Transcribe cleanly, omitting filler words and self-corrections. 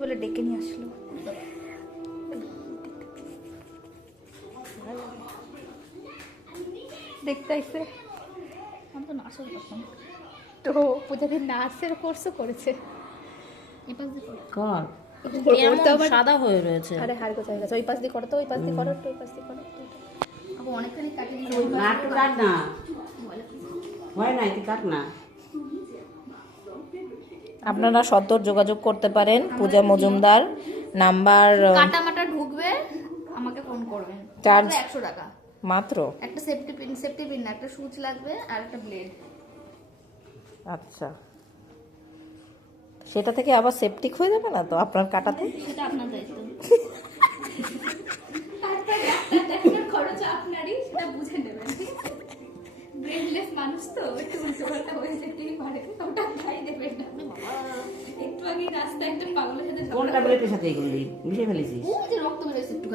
বলে ডেকে নিয়ে আসলো। দেখতে আইসে আমি তো নার্সের করতাম। তো পূজাদি নার্সের কোর্সও করেছে। এপাশ দিয়ে করো। কর ওর তো আবার সাদা হয়ে রয়েছে। আরে হাড় গোছায় গেছে। ওই পাশ দিয়ে করো তো, ওই পাশ দিয়ে করো, ওই পাশ দিয়ে করো। আবার অনেকখানি কাটিয়ে দিই। না একটু কাট না, হয় না একটু কাট না। আপনারা সত্তর যোগাযোগ করতে পারেন পূজা মজুমদার, নাম্বার কাটা মাটা ঢুকবে, আমাকে ফোন করবেন। চার্জ 100 টাকা। মাত্র। একটা সেফটি পিন না, একটা সুচ লাগবে আর একটা ব্লেড। আচ্ছা, সেটা থেকে আবার সেপটিক হয়ে যাবে না তো আপনার কাটাতে? সেটা আপনার দায়িত্ব। খরচ আপনারই, সেটা বুঝে নেবেন। ব্রেনলেস মানুষ তো একটু উল্টোপাল্টা হয়ে যেতেই পারে, ওটা খাই দেবেন না। একটু আগে রাস্তায় একটা পাগলের সাথে কোন ট্যাবলেটের সাথে এগুলি মিশে ফেলেছিস? রক্ত বেরোচ্ছে একটু।